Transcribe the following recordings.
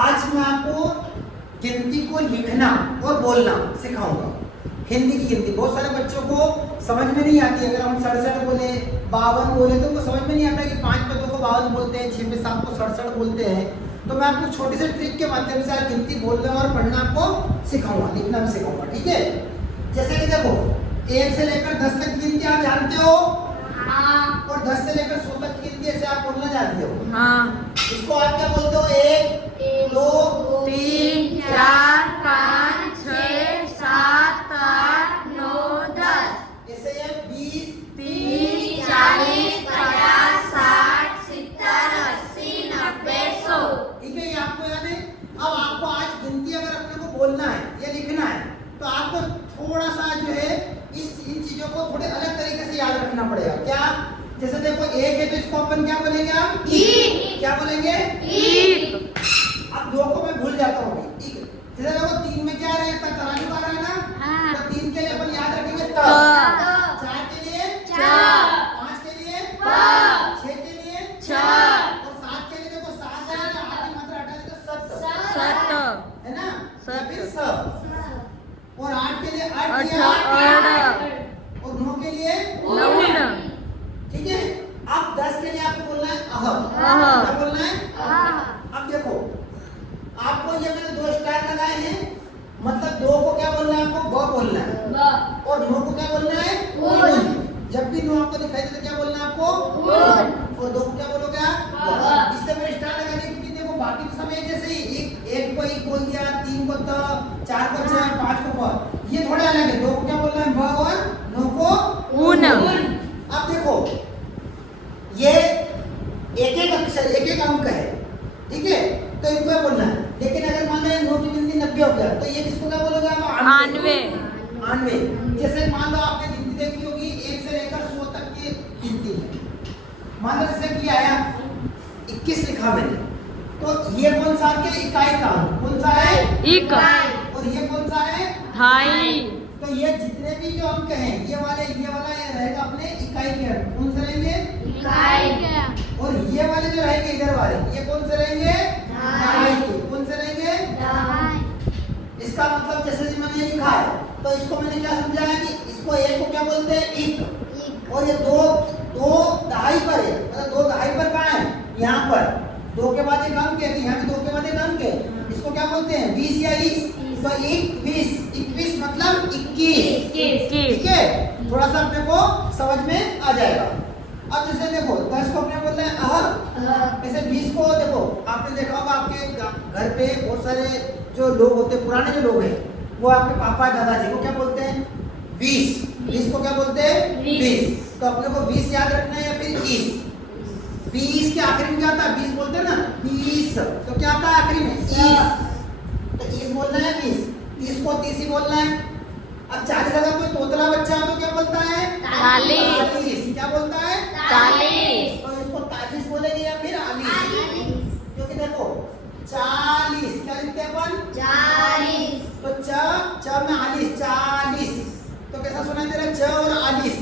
आज मैं आपको गिनती को लिखना और बोलना सिखाऊंगा। हिंदी की गिनती बहुत सारे बच्चों को समझ में नहीं आती। अगर हम 67 बोले, 52 बोले तो उनको समझ में नहीं आता कि 5 पदों को 52 बोलते हैं, 6 में 7 को 67 बोलते हैं। तो मैं आपको छोटी सी ट्रिक के माध्यम से आज गिनती बोलना और पढ़ना आपको सिखाऊंगा, लिखना भी सिखाऊंगा, ठीक है। जैसे कि देखो 1 से लेकर 10 तक की गिनती आप जानते हो, और 10 से लेकर 100 तक की गिनती ऐसे आप बोलना जानते हो। इसको आप क्या बोलते हो? 1 2 3 4 5 6 7 8 9 10 जैसे ये 20 30 40 50 60 70 80 90 100। ठीक है, ये आपको याद है। अब आपको आज गिनती अगर अपने को बोलना है या लिखना है तो आपको थोड़ा सा जो है इन चीजों को थोड़े अलग तरीके से याद रखना पड़ेगा। क्या? जैसे देखो 1 है तो इसको अपन क्या बोलेंगे? आप क्या बोलेंगे? अब 2 को मैं भूल जाता हूँ। ठीक है, जैसे देखो 3 में क्या रहेगा? तराजू का रहेगा ना, तो 3 के लिए अपन याद रखेंगे त। 4 के लिए 5 के लिए 6 के लिए और 7 के लिए देखो 7 है, आधी मात्रा हटा देते 7 है ना, या फिर स। और 8 के लिए 8 और 9 के लिए 9। ठीक है, अब 10 के लिए आपको बोलना है अह। क्या बोलना है? अब देखो आपको ये मैंने 2 स्टार लगाए हैं, मतलब 2 को क्या बोलना है? आपको ब बोलना है, और 9 को क्या बोलना है? उन। जब भी 9 आपको दिखाई दे तो क्या बोलना है आपको? उन। और 2 को क्या बोलोगे आप? इससे मैंने स्टार लगाने क्योंकि देखो बाकी तो समय जैसे ही 1 को 1 बोल दिया, 3 को त, 4 को 6, 5 को प। ये थोड़ा अलग है। 2 को क्या बोलना है? ब, और 9 को उन। अब देखो ये एक अक्षर एक अंक है, ठीक है, तो इनको बोलना है। लेकिन अगर मान लो 9 की गिनती 90 हो गया तो ये किसको क्या बोलोगे आप? 98। जैसे मान लो आपने गिनती देखी होगी 1 से लेकर 100 तक की गिनती है। मान लो जैसे कि आया 21 लिखा मैंने, तो ये कौन सा आपके इकाई का कौन सा है? इकाई। और ये कौन सा है? ढाई। तो ये जितने भी जो अंक हैं ये वाला ये रहेगा अपने इकाई के अंक। कौन से रहेंगे? और ये वाले जो रहेंगे इधर वाले ये कौन से रहेंगे? ढाई के। कौन से रहेंगे? इसका मतलब जैसे मैंने लिखा है तो इसको मैंने क्या समझाया कि इसको 1 को क्या बोलते हैं? इक। और ये 2 दहाई पर है, मतलब 2 दहाई पर कहाँ है? यहाँ पर 2 के बाद एक अंक है, यहाँ भी 2 के बाद एक अंक है। इसको क्या बोलते हैं? 20 या 20। तो 21 मतलब 21। ठीक है, थोड़ा सा अपने को समझ में आ जाएगा। अब जैसे देखो 10 को अपने बोलना है अह। ऐसे 20 को देखो आपने देखा होगा आपके घर पे बहुत सारे जो लोग होते हैं, पुराने जो लोग हैं, वो आपके पापा दादाजी को क्या बोलते हैं? 20 को क्या बोलते हैं? 20। तो अपने को 20 याद रखना है या फिर 20 के आखिरी में क्या आता है? 20 बोलते हैं ना, 20 तो क्या आता है आखिरी में? 30। तो 30 बोलना है 20, 30 को 30 ही बोलना है। अब 40 अगर कोई तोतला बच्चा हो तो क्या बोलता है? 40। क्या बोलता है? 40। तो इसको 40 बोलेंगे या फिर 40? क्योंकि देखो 40 क्या लिखते हैं अपन? 40। तो च में 40 तो कैसा सुनाई दे रहा है? च और 40,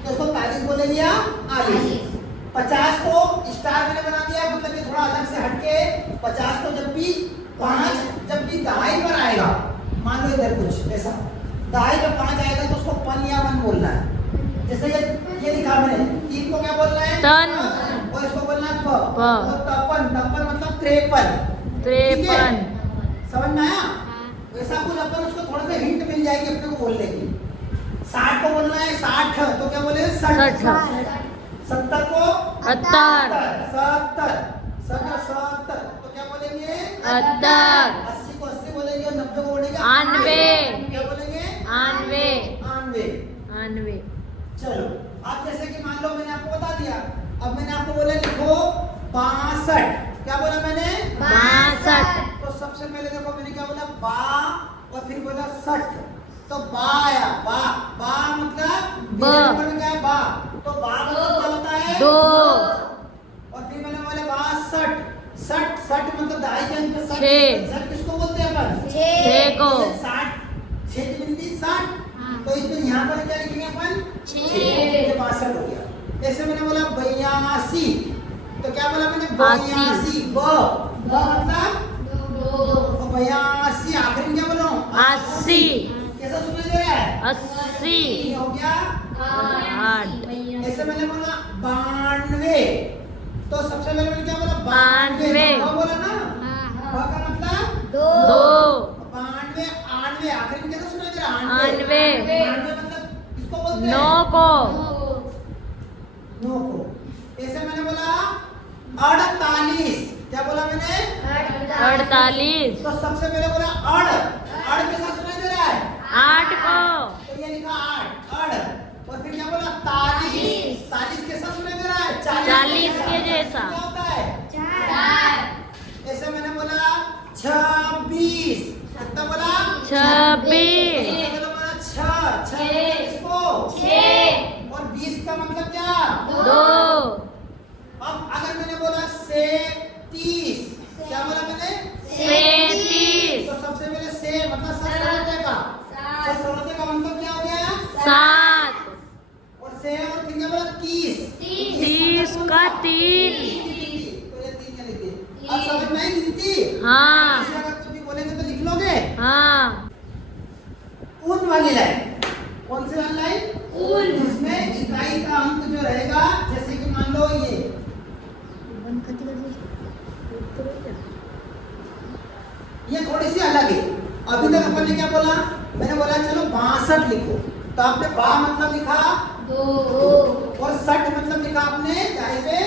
तो इसको 40 बोलेंगे या 40? 50 को स्टार मैंने बना दिया, मतलब ये थोड़ा अलग से हटके 50 को जब भी 5 जब भी दहाई पर आएगा, मान लो इधर कुछ ऐसा दहाई पर 5 आएगा तो उसको पन या मन बोलना है। जैसे ये लिखा मैंने, 3 को क्या बोलना है? तन। और इसको बोलना है प। और तपन मतलब 53। समझ में आया? वैसा कुछ अपन उसको थोड़ा सा हिंट मिल जाएगी अपने को बोलने की। 60 को बोलना है 60, तो क्या बोले? 60। 70 को 70, तो क्या बोलेंगे? 80 को 80 बोलेंगे, और 90 को बोलेंगे 90। क्या बोलेंगे? 90। चलो अब जैसे कि मान लो मैंने आपको बता दिया, अब मैंने आपको बोला लिखो 62। क्या बोला मैंने? 62। तो सबसे पहले देखो मैंने क्या बोला? बा, और फिर बोला 60, तो बा आया। बा मतलब नंबर में क्या है? बा। तो बा मतलब क्या होता है? 2। और फिर मैंने बोला 62। 60 मतलब दहाई के अंक पे 60 किसको बोलते हैं अपन? 6 को। 60 6 की गिनती 60। तो इसमें यहाँ पर क्या लिखेंगे अपन? 6। ये 62 हो गया। ऐसे मैंने बोला 82, तो क्या बोला मैंने? 82। ब मतलब और 82 आखिरी में क्या बोल रहा हूँ 80 कैसा सुनाई दे रहा है 80 ये हो गया 8 ऐसे मैंने बोला 92 तो सबसे पहले मैंने क्या बोला 92 ब बोला ना ब का मतलब 2 92 98 आखिरी में कैसा सुनाई दे रहा है 98 98 मतलब इसको बोलते हैं 9 को 9 को ऐसे मैंने बोला 48 क्या बोला मैंने 48 तो सबसे पहले बोला अड़ कैसा सुनाई दे रहा है 8 को तो ये लिखा अड़ और फिर क्या बोला 40 कैसा सुनाई दे रहा है 40 के जैसा क्या होता है ऐसे मैंने बोला 26 कितना बोला 26 सबसे पहले बोला 6 किसको और 20 का मतलब क्या 2 अब अगर मैंने बोला 37 क्या बोला मैंने 37 तो सबसे पहले से मतलब सरसरोते का सरसरोते का मतलब क्या हो गया 7 और से और फिर क्या बोला 30 30 का 3 तो ये 3 क्या लिख दिए अब समझ में आई गिनती हाँ इसे अगर कुछ भी बोलेंगे तो लिख लोगे हाँ उन वाली लाइन कौन सी वाली लाइन जिसमें इकाई का अंक जो रहेगा जैसे कि मान लो ये थोड़ी सी अलग है अभी तक अपन ने क्या बोला मैंने बोला चलो 62 लिखो तो आपने बा मतलब लिखा 2 और 60 मतलब लिखा आपने दाई पे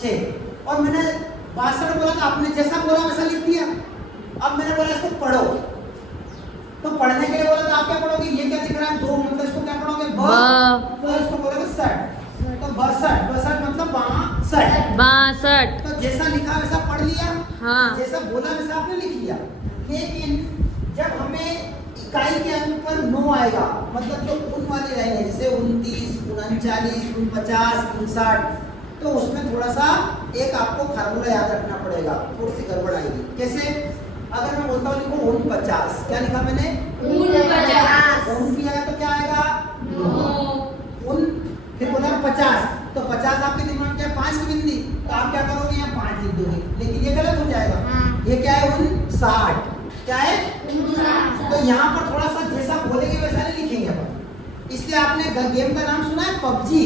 6 और मैंने 62 बोला तो आपने जैसा बोला वैसा लिख दिया अब मैंने बोला इसको पढ़ो तो पढ़ने के लिए बोला तो आप क्या पढ़ोगे ये क्या दिख रहा है 2 मतलब इसको क्या पढ़ोगे ब तो इसको बोलोगे 60 तो 62 मतलब 62 तो जैसा लिखा वैसा पढ़ लिया हाँ जैसा बोला वैसा आपने लिख लिया लेकिन जब हमें इकाई के अंक पर 9 आएगा मतलब जो उन वाली लाइन है जैसे 29 39 49 59 तो उसमें थोड़ा सा एक आपको फार्मूला याद रखना पड़ेगा थोड़ी सी गड़बड़ आएगी कैसे अगर मैं बोलता हूँ लिखो 49 क्या लिखा मैंने 49 भी आया तो क्या आएगा 9 फिर बोला 50 तो 50 आपके दिमाग में क्या 5 की बिंदी तो आप क्या करोगे यहाँ 5 लिख दोगे लेकिन ये गलत हो जाएगा ये क्या है 59 क्या है तो यहाँ पर थोड़ा सा जैसा बोलेंगे वैसा नहीं लिखेंगे अपन इसलिए आपने गेम का नाम सुना है पबजी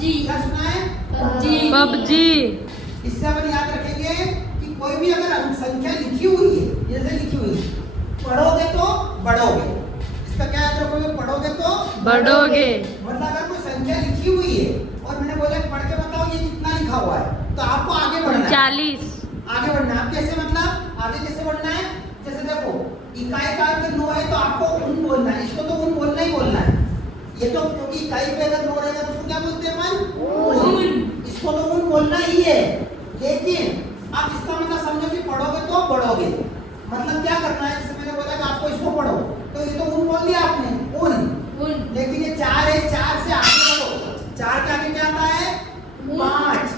क्या सुना है पबजी इससे अपन याद रखेंगे कि कोई भी अगर संख्या लिखी हुई है जैसे लिखी हुई है पढ़ोगे तो बढ़ोगे इसका क्या याद रखोगे पढ़ोगे तो बढ़ोगे मतलब अगर कोई संख्या लिखी हुई है और मैंने बोला पढ़ के बताओ ये कितना लिखा हुआ है तो आपको आगे बढ़ना है 40 आगे बढ़ना है आप कैसे मतलब आगे कैसे बढ़ना है जैसे देखो इकाई का अगर 9 है तो आपको उन बोलना है इसको तो उन बोलना ही बोलना है ये तो क्योंकि इकाई पे अगर 9 रहेगा तो उसको क्या बोलते हैं अपन उन इसको तो उन बोलना ही है लेकिन आप इसका मतलब समझो कि पढ़ोगे तो बढ़ोगे मतलब क्या करना है जैसे मैंने बोला कि आपको इसको पढ़ो तो ये तो उन बोल दिया आपने उन लेकिन ये 4 है 4 से आगे बढ़ो 4 के आगे क्या आता है 5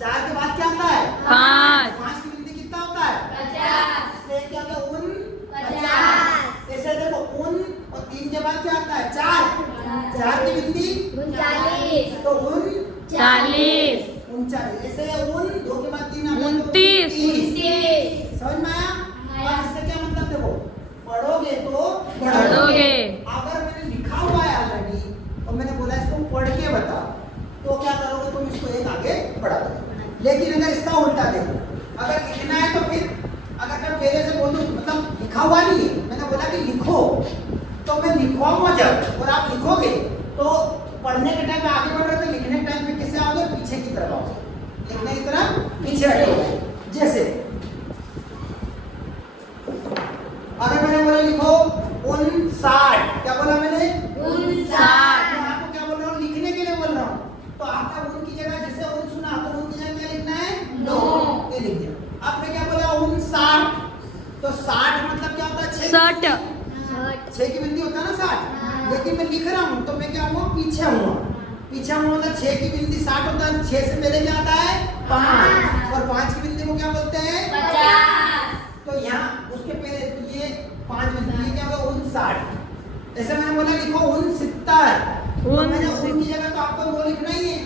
4 के बाद क्या आता है 5 की गिनती कितना होता है 50 इसलिए क्या होगा उन 50 ऐसे देखो उन और 3 के बाद क्या आता है 4 की गिनती 39 तो उन 40 39 ऐसे उन 2 के बाद 3 आता है 29 समझ में आया अब इससे क्या मतलब देखो पढ़ोगे तो बढ़ोगे अगर मैंने लिखा हुआ है ऑलरेडी और मैंने बोला इसको पढ़ के बता तो क्या करोगे तुम इसको एक आगे बढ़ा दोगे लेकिन अगर इसका उल्टा देखो अगर लिखना है तो फिर अगर मैं पहले से बोलूं मतलब लिखा हुआ नहीं है मैंने बोला कि लिखो तो मैं लिखवाऊंगा जब और आप लिखोगे तो पढ़ने के टाइम पे आगे बढ़ रहे थे लिखने के टाइम पे कैसे आओगे पीछे की तरफ आओगे लिखने की तरफ पीछे हटोगे जैसे अगर मैंने बोला लिखो 59 क्या बोला मैंने 59 मैं आपको क्या बोल रहा हूँ लिखने के लिए बोल रहा हूँ तो आपका उन की जगह जैसे उन सुना तो उन की जगह क्या लिखना है 9 ये लिख दिया अब मैं क्या बोला 59 तो 60 मतलब क्या होता है 6 की बिंदी होता है ना 60 लेकिन मैं लिख रहा हूँ तो मैं क्या हुआ पीछे मतलब 6 की बिंदी 60 होता है 6 से पहले क्या आता है 5 और 5 की बिंदी को क्या बोलते हैं 50 तो यहाँ उसके पहले ये 5 बिंदी क्या होगा 59 ऐसे मैंने बोला लिखो 69 तो मैंने उन की जगह तो आपको वो लिखना ही है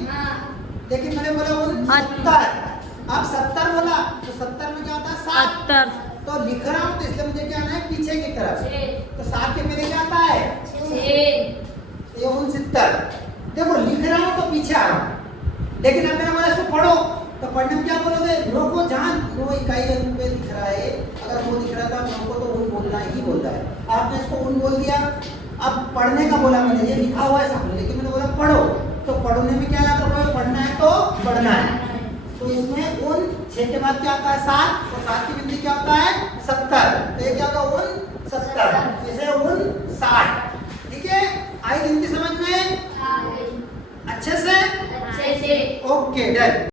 लेकिन मैंने बोला 69 अब 70 बोला तो 70 में क्या होता है 7। 70 तो लिख रहा हूँ तो इसलिए मुझे क्या आना है पीछे की तरफ। 6 तो 7 के पहले क्या आता है 6 ये 69। देखो लिख रहा हूँ तो पीछे आ रहा हूँ, लेकिन अब मेरा बोला इसको पढ़ो तो पढ़ने में क्या बोलोगे नो को जहाँ नो इकाई पे दिख रहा है, अगर वो दिख रहा था नो को तो उन बोलना ही बोलता है। आपने इसको उन बोल दिया। अब पढ़ने का बोला मैंने, ये लिखा हुआ है सामने, लेकिन मैंने बोला पढ़ो तो पढ़ने में क्या लगा था, पढ़ना है तो पढ़ना है। तो इसमें उन 6 के बाद क्या आता है 7 और 7 की बिंदी क्या होता है 70। तो ये क्या होगा उन 70, इसे उन 60। ठीक है, आई गिनती समझ में अच्छे से? अच्छे से ओके डन।